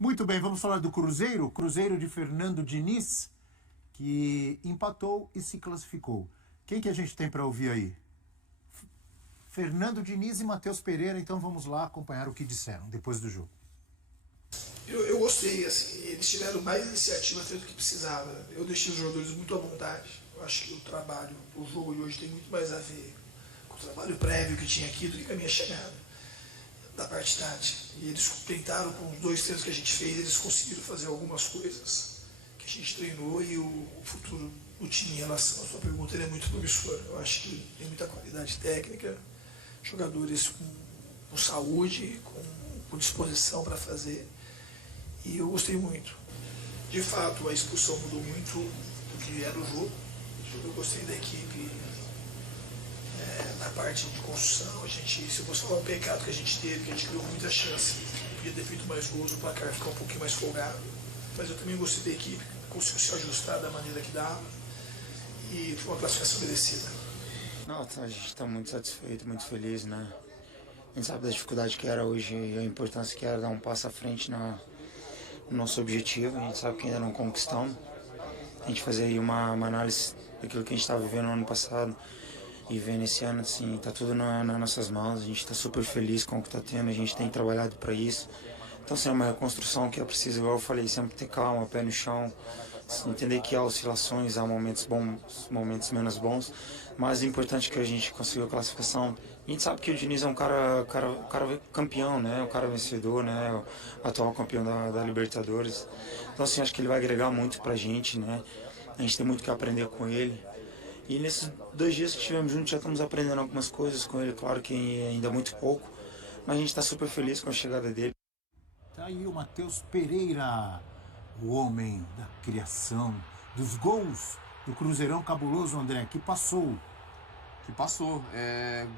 Muito bem, vamos falar do Cruzeiro. Cruzeiro de Fernando Diniz, que empatou e se classificou. Quem que a gente tem para ouvir aí? Fernando Diniz e Matheus Pereira. Então vamos lá acompanhar o que disseram depois do jogo. Eu gostei, assim, eles tiveram mais iniciativa até do que precisava. Eu deixei os jogadores muito à vontade. Eu acho que o jogo de hoje tem muito mais a ver com o trabalho prévio que tinha aqui do que com a minha chegada da parte tática. E eles tentaram, com os 2 treinos que a gente fez, eles conseguiram fazer algumas coisas que a gente treinou, e o futuro do time em relação à sua pergunta, ele é muito promissor. Eu acho que tem muita qualidade técnica, jogadores com saúde, com disposição para fazer. E eu gostei muito. De fato, a expulsão mudou muito do que era o jogo. Eu gostei da equipe na parte de construção. Se eu fosse falar um pecado que a gente teve, que a gente criou muita chance, podia ter feito mais gols, o placar ficar um pouquinho mais folgado. Mas eu também gostei da equipe, conseguiu se ajustar da maneira que dava, e foi uma classificação merecida. Não, a gente está muito satisfeito, muito feliz, né? A gente sabe da dificuldade que era hoje e a importância que era dar um passo à frente no nosso objetivo. A gente sabe que ainda não conquistamos. A gente fazer aí uma análise daquilo que a gente estava vivendo no ano passado e vendo esse ano, assim, tá tudo nas nossas mãos. A gente está super feliz com o que está tendo, a gente tem trabalhado para isso. Então, assim, é uma reconstrução que é preciso, igual eu falei, sempre ter calma, pé no chão, entender que há oscilações, há momentos bons, momentos menos bons, mas é importante que a gente conseguiu a classificação. A gente sabe que o Diniz é um cara campeão, né? Um cara vencedor, né? O atual campeão da Libertadores. Então, assim, acho que ele vai agregar muito pra gente, né? A gente tem muito que aprender com ele. E nesses 2 dias que estivemos juntos já estamos aprendendo algumas coisas com ele, claro que ainda é muito pouco, mas a gente está super feliz com a chegada dele. Tá aí o Matheus Pereira, o homem da criação, dos gols do Cruzeirão cabuloso, André, que passou.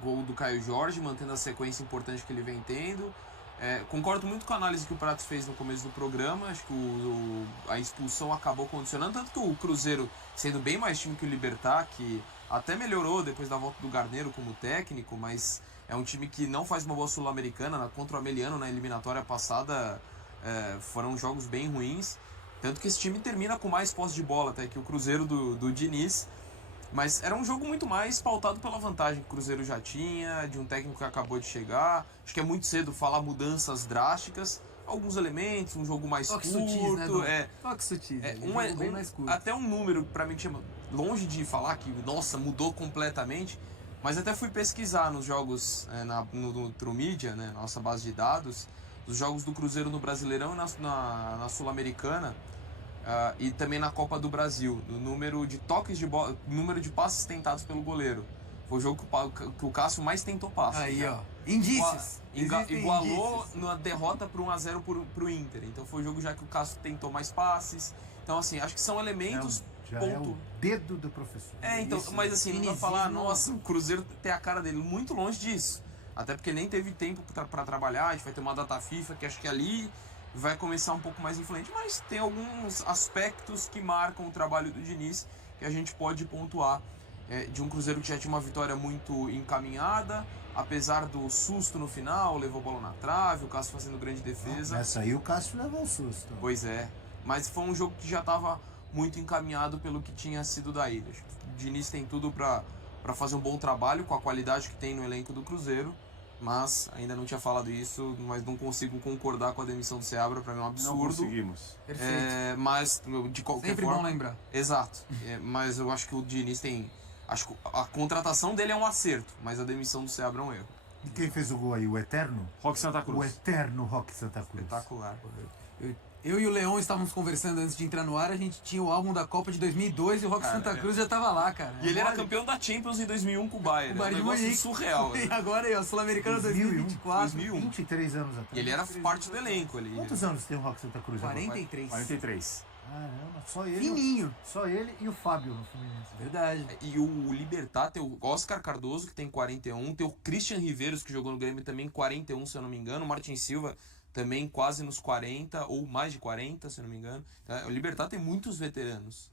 Gol do Caio Jorge, mantendo a sequência importante que ele vem tendo. Concordo muito com a análise que o Prato fez no começo do programa. Acho que a expulsão acabou condicionando, tanto que o Cruzeiro, sendo bem mais time que o Libertad, que até melhorou depois da volta do Garneiro como técnico, mas é um time que não faz uma boa Sul-Americana. Contra o Ameliano na eliminatória passada foram jogos bem ruins, tanto que esse time termina com mais posse de bola até que o Cruzeiro do Diniz. Mas era um jogo muito mais pautado pela vantagem que o Cruzeiro já tinha, de um técnico que acabou de chegar. Acho que é muito cedo falar mudanças drásticas. Alguns elementos, um jogo mais curto. Sutis, né, toque sutis. Bem mais curto. Até um número, pra mim, longe de falar que, nossa, mudou completamente. Mas até fui pesquisar nos jogos, no Trumedia, né, nossa base de dados, os jogos do Cruzeiro no Brasileirão e na Sul-Americana. E também na Copa do Brasil, no número de toques de bola, número de passes tentados pelo goleiro. Foi o jogo que o Cássio mais tentou passes. Aí, ó. Indícios. Igualou na derrota por 1-0 pro Inter. Então foi o jogo já que o Cássio tentou mais passes. Então, assim, acho que são elementos. É o dedo do professor. Então, isso, mas assim, não vai falar, nossa, o Cruzeiro tem a cara dele, muito longe disso. Até porque nem teve tempo para trabalhar. A gente vai ter uma data FIFA que acho que ali vai começar um pouco mais influente, mas tem alguns aspectos que marcam o trabalho do Diniz que a gente pode pontuar. De um Cruzeiro que já tinha uma vitória muito encaminhada, apesar do susto no final, levou a bola na trave, o Cássio fazendo grande defesa. Essa aí o Cássio levou o susto. Pois é, mas foi um jogo que já estava muito encaminhado pelo que tinha sido da ida. O Diniz tem tudo para fazer um bom trabalho com a qualidade que tem no elenco do Cruzeiro, mas ainda não tinha falado isso, mas não consigo concordar com a demissão do Seabra. Para mim é um absurdo. Não conseguimos. Perfeito. Mas de qualquer sempre forma, bom lembrar. Exato. Mas eu acho que o Diniz tem, acho que a contratação dele é um acerto, mas a demissão do Seabra é um erro. E quem fez o gol aí? O Eterno? Roque Santa Cruz. O eterno Roque Santa Cruz. Espetacular. Eu e o Leão estávamos conversando antes de entrar no ar, a gente tinha o álbum da Copa de 2002 e o Roque Santa Cruz já estava lá, cara. E ele era campeão da Champions em 2001 com o Bayern. O Bayern um negócio Munique. surreal. Né? E agora aí, ó, Sul-Americano 2024. 23 anos atrás. E ele era parte do elenco ali. Quantos anos tem o Roque Santa Cruz? 43. 43. Caramba, só ele. Fininho. Só ele e o Fábio no Fluminense. Verdade. E o Libertad tem o Oscar Cardoso, que tem 41, tem o Christian Riveiros, que jogou no Grêmio também 41, se eu não me engano, o Martin Silva também quase nos 40, ou mais de 40, se eu não me engano. O Libertad tem muitos veteranos.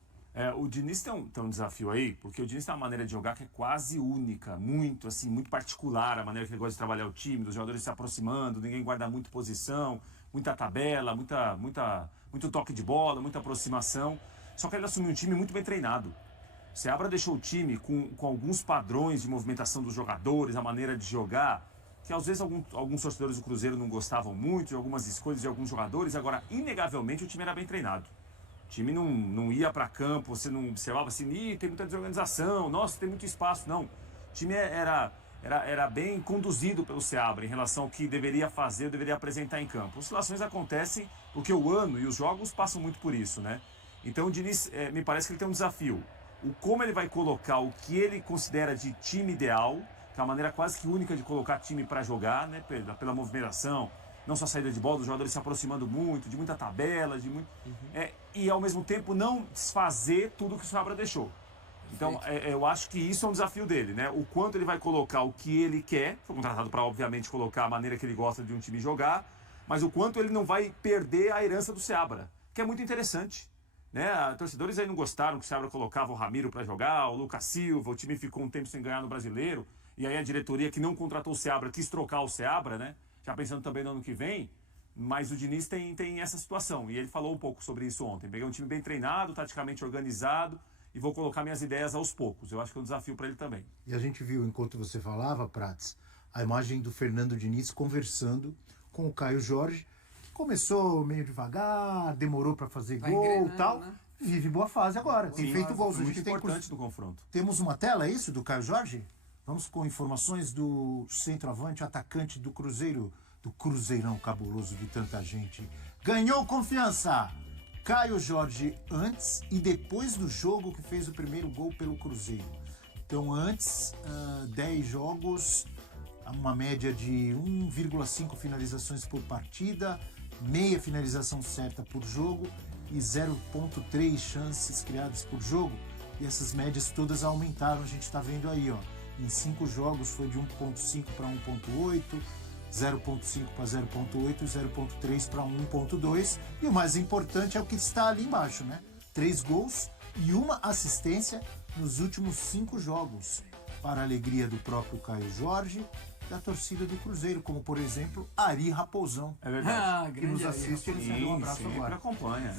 O Diniz tem um desafio aí, porque o Diniz tem uma maneira de jogar que é quase única, muito assim, muito particular, a maneira que ele gosta de trabalhar o time, dos jogadores se aproximando, ninguém guarda muito posição, muita tabela, muito toque de bola, muita aproximação. Só que ele assumiu um time muito bem treinado. O Seabra deixou o time com alguns padrões de movimentação dos jogadores, a maneira de jogar, que às vezes alguns torcedores do Cruzeiro não gostavam muito, de algumas escolhas de alguns jogadores. Agora, inegavelmente, o time era bem treinado. O time não ia para campo, você não observava assim, tem muita desorganização, nossa, tem muito espaço. Não, o time era bem conduzido pelo Seabra em relação ao que deveria fazer, deveria apresentar em campo. Oscilações acontecem porque o ano e os jogos passam muito por isso, né? Então o Diniz, me parece que ele tem um desafio. Como ele vai colocar o que ele considera de time ideal, que é uma maneira quase que única de colocar time para jogar, né? Pela movimentação, não só a saída de bola, dos jogadores se aproximando muito, de muita tabela, e ao mesmo tempo não desfazer tudo que o Seabra deixou. Então, eu acho que isso é um desafio dele, né? O quanto ele vai colocar o que ele quer, foi contratado para, obviamente, colocar a maneira que ele gosta de um time jogar, mas o quanto ele não vai perder a herança do Seabra, que é muito interessante, né? Torcedores aí não gostaram que o Seabra colocava o Ramiro para jogar, o Lucas Silva, o time ficou um tempo sem ganhar no Brasileiro, e aí a diretoria que não contratou o Seabra quis trocar o Seabra, né? Já pensando também no ano que vem, mas o Diniz tem essa situação, e ele falou um pouco sobre isso ontem. Peguei um time bem treinado, taticamente organizado, e vou colocar minhas ideias aos poucos. Eu acho que é um desafio para ele também. E a gente viu, enquanto você falava, Prats, a imagem do Fernando Diniz conversando com o Caio Jorge, que começou meio devagar, demorou para fazer gol e tal. Né? Vive boa fase agora, tem feito gols. Foi muito importante do confronto. Temos uma tela, é isso, do Caio Jorge? Vamos com informações do centroavante, atacante do Cruzeiro, do Cruzeirão cabuloso de tanta gente. Ganhou confiança! Caio Jorge antes e depois do jogo que fez o primeiro gol pelo Cruzeiro. Então antes, 10 jogos, uma média de 1,5 finalizações por partida, meia finalização certa por jogo e 0,3 chances criadas por jogo. E essas médias todas aumentaram, a gente está vendo aí, ó. Em 5 jogos foi de 1,5 para 1,8, 0,5 para 0,8 e 0,3 para 1,2. E o mais importante é o que está ali embaixo, né? 3 gols e uma assistência nos últimos 5 jogos. Para a alegria do próprio Caio Jorge e da torcida do Cruzeiro, como por exemplo, Ari Raposão. É verdade. Que nos assiste, ele recebe um abraço agora. Acompanha.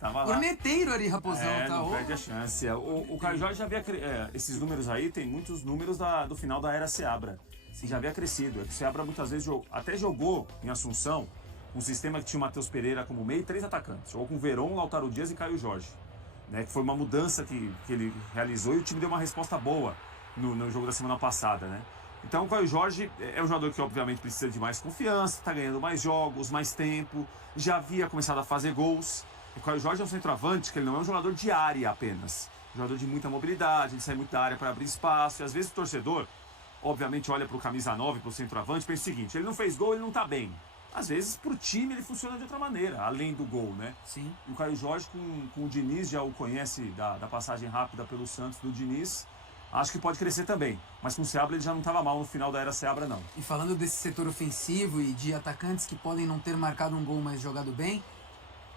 tava lá. Corneteiro Ari Raposão, tá? Não perde a chance. O Caio Jorge já havia... esses números aí, tem muitos números do final da era Seabra. Já havia crescido. O Seabra muitas vezes até jogou em Assunção um sistema que tinha o Matheus Pereira como meio e 3 atacantes. Jogou com Verón, Lautaro Dias e Caio Jorge. Né, que foi uma mudança que ele realizou e o time deu uma resposta boa no jogo da semana passada. Né? Então o Caio Jorge é um jogador que obviamente precisa de mais confiança, está ganhando mais jogos, mais tempo, já havia começado a fazer gols. O Caio Jorge é um centroavante que ele não é um jogador de área apenas. Um jogador de muita mobilidade, ele sai muito da área para abrir espaço. E às vezes o torcedor, obviamente, olha para o camisa 9, para o centroavante, e pensa o seguinte: ele não fez gol, ele não está bem. Às vezes, para o time, ele funciona de outra maneira, além do gol, né? Sim. E o Caio Jorge, com o Diniz, já o conhece da passagem rápida pelo Santos do Diniz, acho que pode crescer também. Mas com o Seabra, ele já não estava mal no final da era Seabra, não. E falando desse setor ofensivo e de atacantes que podem não ter marcado um gol, mas jogado bem,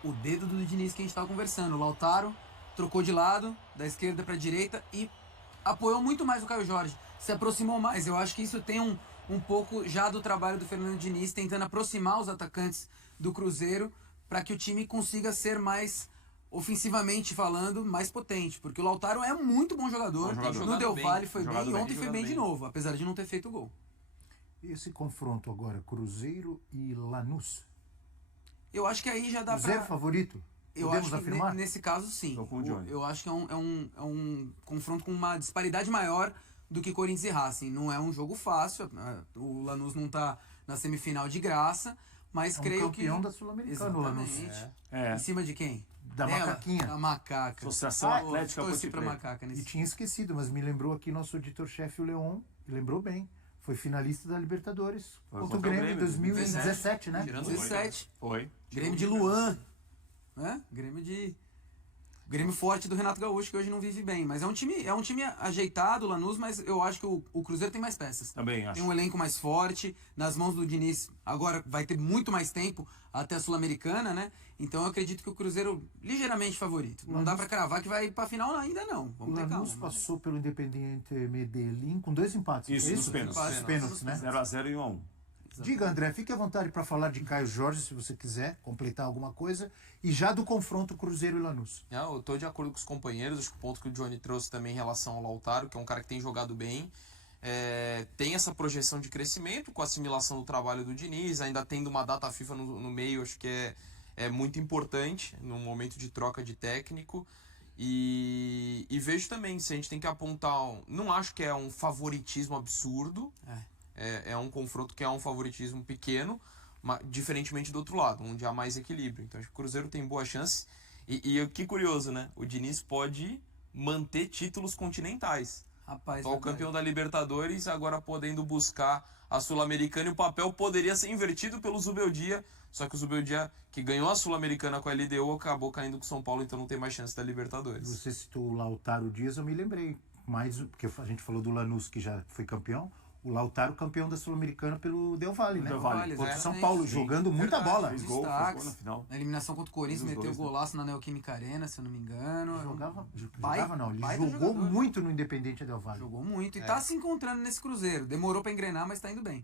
o dedo do Diniz que a gente estava conversando. O Lautaro trocou de lado, da esquerda para a direita, e apoiou muito mais o Caio Jorge. Se aproximou mais. Eu acho que isso tem um pouco já do trabalho do Fernando Diniz, tentando aproximar os atacantes do Cruzeiro para que o time consiga ser mais, ofensivamente falando, mais potente. Porque o Lautaro é um muito bom jogador. No Del Valle foi bem, e ontem foi bem de novo, apesar de não ter feito gol. E esse confronto agora, Cruzeiro e Lanús? Eu acho que aí já dá para... Cruzeiro favorito? Eu Podemos acho que afirmar? nesse caso, sim. Tô com o Johnny. Eu acho que é um confronto com uma disparidade maior do que Corinthians e Racing. Não é um jogo fácil, o Lanús não tá na semifinal de graça, mas creio que... campeão da Sul-Americana, o Lanús. Em cima de quem? Da macaquinha. Da macaca. Associação Atlética Torci pra Ponte macaca nesse. E tinha esquecido, mas me lembrou aqui nosso editor-chefe, o Leon, lembrou bem. Foi finalista da Libertadores. Contra o Grêmio em 2017, né? Tirando 17. Foi. Grêmio de Luan. Né? Grêmio forte do Renato Gaúcho, que hoje não vive bem. Mas é um time ajeitado, Lanús, mas eu acho que o Cruzeiro tem mais peças. Também acho. Tem um elenco mais forte, nas mãos do Diniz agora vai ter muito mais tempo até a Sul-Americana, né? Então eu acredito que o Cruzeiro ligeiramente favorito. Não dá pra cravar que vai pra final ainda não. Vamos ter calma. O Lanús passou pelo Independiente Medellín com 2 empates. Isso, nos pênaltis. Nos pênaltis, né? 0-0 e 1-1. Diga, André, fique à vontade para falar de Caio Jorge, se você quiser completar alguma coisa, e já do confronto Cruzeiro e Lanús. Eu tô de acordo com os companheiros, acho que o ponto que o Johnny trouxe também em relação ao Lautaro, que é um cara que tem jogado bem, tem essa projeção de crescimento com a assimilação do trabalho do Diniz, ainda tendo uma data FIFA no meio, acho que é muito importante no momento de troca de técnico. E vejo também, se a gente tem que apontar, não acho que é um favoritismo absurdo, é um confronto que é um favoritismo pequeno, diferentemente do outro lado, onde há mais equilíbrio. Então acho que o Cruzeiro tem boa chance. E que curioso, né? O Diniz pode manter títulos continentais. Rapaz, O campeão da Libertadores, agora podendo buscar a Sul-Americana, e o papel poderia ser invertido pelo Zubeldia, só que o Zubeldia, que ganhou a Sul-Americana com a LDU, acabou caindo com o São Paulo, então não tem mais chance da Libertadores. Você citou o Lautaro Dias, eu me lembrei mais, porque a gente falou do Lanús, que já foi campeão, o Lautaro campeão da Sul-Americana pelo Del Valle, né? Del Valle, Contra o São exatamente. Paulo, jogando muita bola. Fez gol Destaques. na final. Na eliminação contra o Corinthians, Dos meteu dois, né? golaço na Neoquímica Arena, se eu não me engano. Jogava não, ele baita jogou jogador. muito no Independente Del Valle. Jogou muito e tá se encontrando nesse Cruzeiro. Demorou pra engrenar, mas tá indo bem.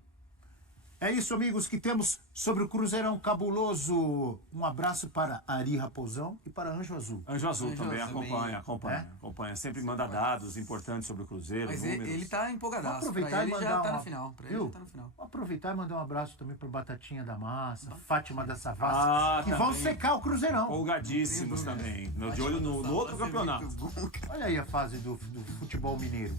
É isso, amigos, que temos sobre o Cruzeirão Cabuloso. Um abraço para Ari Raposão e para Anjo Azul. Anjo Azul Anjo também Azul acompanha. Sempre manda dados importantes sobre o Cruzeiro, Mas números. ele tá empolgadaço. Vou aproveitar Pra e ele mandar já tá uma- na final. Pra ele Viu? já tá no final. Vou aproveitar e mandar um abraço também para Batatinha da Massa, Fátima da Savassi, Ah, que vão também. secar o Cruzeirão. Folgadíssimos também. De olho no outro campeonato. Olha aí a fase do futebol mineiro.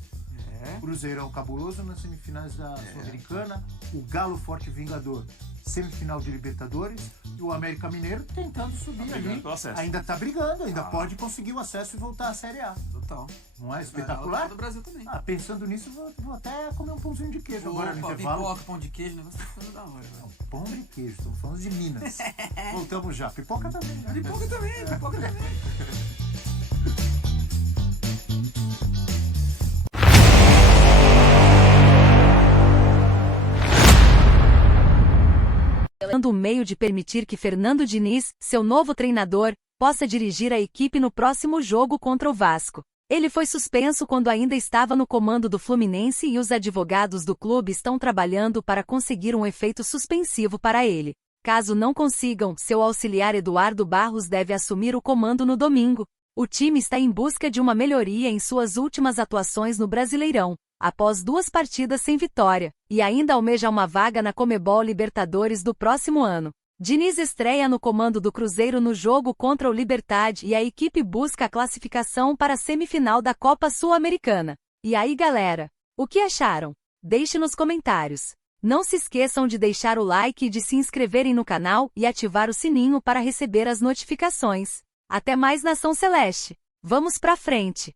Cruzeirão Cabuloso nas semifinais da Sul-Americana, o Galo Forte Vingador, semifinal de Libertadores, e o América Mineiro tentando subir brigando ali. pelo acesso. Ainda tá brigando, ainda pode conseguir o acesso e voltar à Série A. Total. Não é espetacular? do Brasil também. Pensando nisso, vou até comer um pãozinho de queijo agora no Opa, intervalo. pipoca, pão de queijo, o negócio tá ficando da hora, velho. Pão de queijo, estamos falando de Minas. Voltamos já. Pipoca também, né? Pipoca também. O meio de permitir que Fernando Diniz, seu novo treinador, possa dirigir a equipe no próximo jogo contra o Vasco. Ele foi suspenso quando ainda estava no comando do Fluminense e os advogados do clube estão trabalhando para conseguir um efeito suspensivo para ele. Caso não consigam, seu auxiliar Eduardo Barros deve assumir o comando no domingo. O time está em busca de uma melhoria em suas últimas atuações no Brasileirão, após 2 partidas sem vitória, e ainda almeja uma vaga na Conmebol Libertadores do próximo ano. Diniz estreia no comando do Cruzeiro no jogo contra o Libertad e a equipe busca a classificação para a semifinal da Copa Sul-Americana. E aí, galera? O que acharam? Deixe nos comentários. Não se esqueçam de deixar o like e de se inscreverem no canal e ativar o sininho para receber as notificações. Até mais, Nação Celeste! Vamos pra frente!